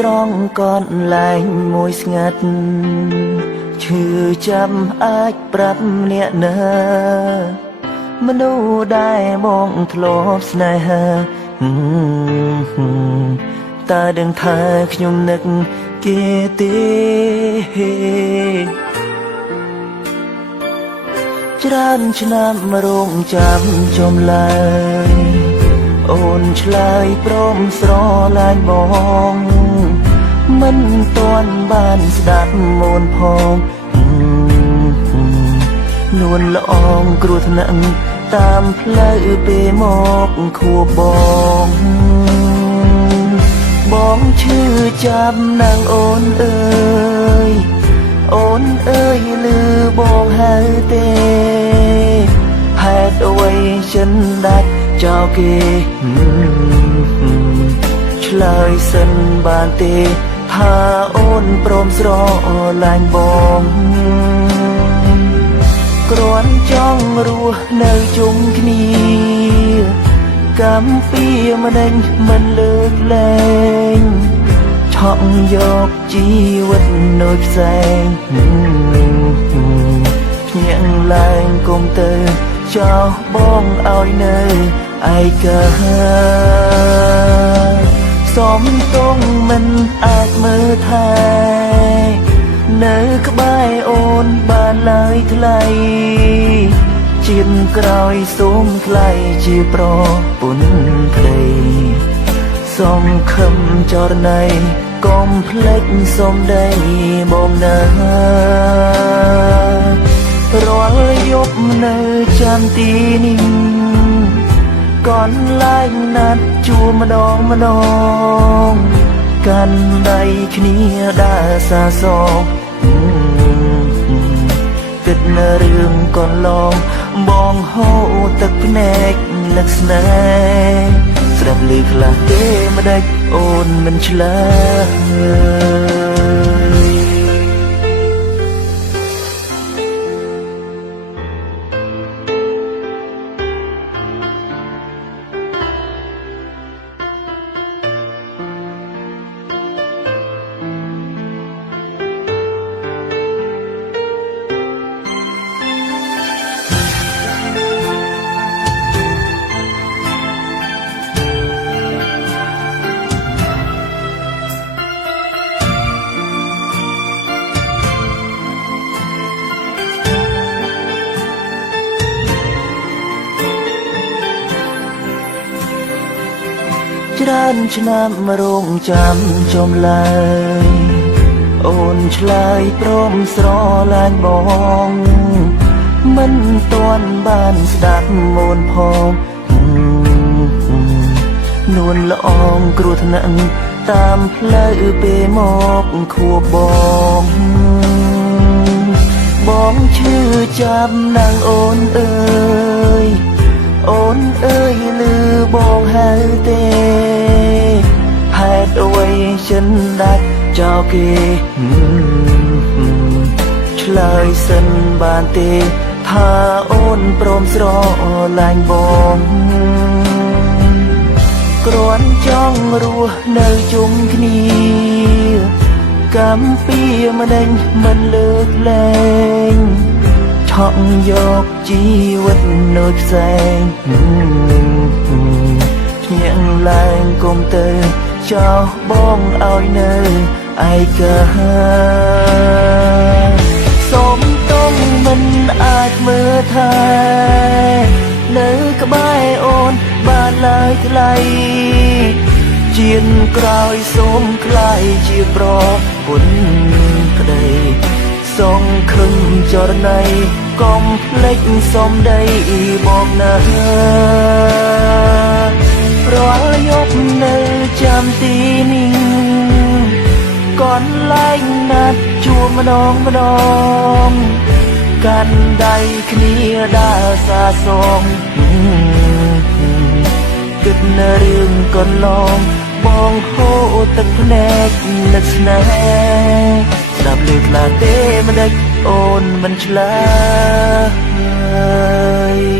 ត្រង់កនលែងមួយស្ងាត់ឈឺចាំអាចប្រាប់អ្នកណាមនុស្សដែលបងធ្លាប់ស្នេហាតើដឹងថាខ្ញុំនឹកគេទេច្រើនឆ្នាំរងចាំចំឡើយអូនឆ្លើយព្រមស្រឡាញ់បងមិនទាន់បានស្ដាប់មូនផងនួនល្អងគ្រោះថ្នាក់តាមផ្លូវពេលមកខួបបងឈឺចាប់ណាងអូនអើយអូនអើយលឺបងហៅទេហេតុអ្វីចិនដាច់ចោលគេឆ្លើយសិនបានទេថាអូនព្រមស្រឡាញ់បងគ្រាន់ចង់រស់នៅជុំគ្នាកម្មពីម្ដេចមិនលើកលែងឆក់យកជីវិតនៅផ្សេងភ្ញាក់ឡើងគុំទៅចោលបងឲ្យនៅឯកាសំទងមិនអាចមើលថែនៅក្បែរអូនបានឡើយថ្លៃជាតិក្រោយសូមថ្លៃជាប្រពន្ធប្តីសូមខំចរណៃកុំភ្លេចសូមដីបងណារាល់យប់នៅចាំទីនេះកនលែងណាត់ជួម្ដងកាន់ដៃគ្នាដើរសាសងគិតនៅរឿងកន្លងបងហូរទឹកភ្នែកលឹកស្នេហ៍ស្រាប់ឮខ្លះទេម្ដេចអូនមិនឆ្លើយច្រើនឆ្នាំរងចាំចំឡើយអូនឆ្លើយព្រមស្រឡាញ់បងមិនទាន់បានស្ដាប់មូនផងនួនល្អងគ្រោះថ្នាក់តាមផ្លូវពេលមកខួបបងឈឺចាប់ណាងអូនអើយអូនអើយលឺបងហៅទេហេតុអ្វីចិនដាច់ចោលគេឆ្លើយសិនបានទេថាអូនព្រមស្រឡាញ់បងគ្រាន់ចង់រស់នៅជុំគ្នាកម្មពីម្ដេចមិនលើកលែងឆក់យកជីវិតនៅផ្សេងភ្ញាក់ឡើងគុំទៅចោលបងឲ្យនៅឯកាសូមទងមិនអាចមើលថែនៅក្បែរអូនបានឡើយថ្លៃជាតិក្រោយសូមខ្លាយជាប្រពន្ធប្តីសូមខឹងចរណៃកុំភ្លេចសូមដីបងណារាល់យប់នៅចាំទីនេះកនលែងណាត់ជួម្ដងកាន់ដៃគ្នាដើរសាសងគិតនៅរឿងកន្លងបងហូរទឹកភ្នែកលឹកស្នេហ៍ស្ដាប់ឮខ្លះទេម្ដេចអូនមិនឆ្លើយ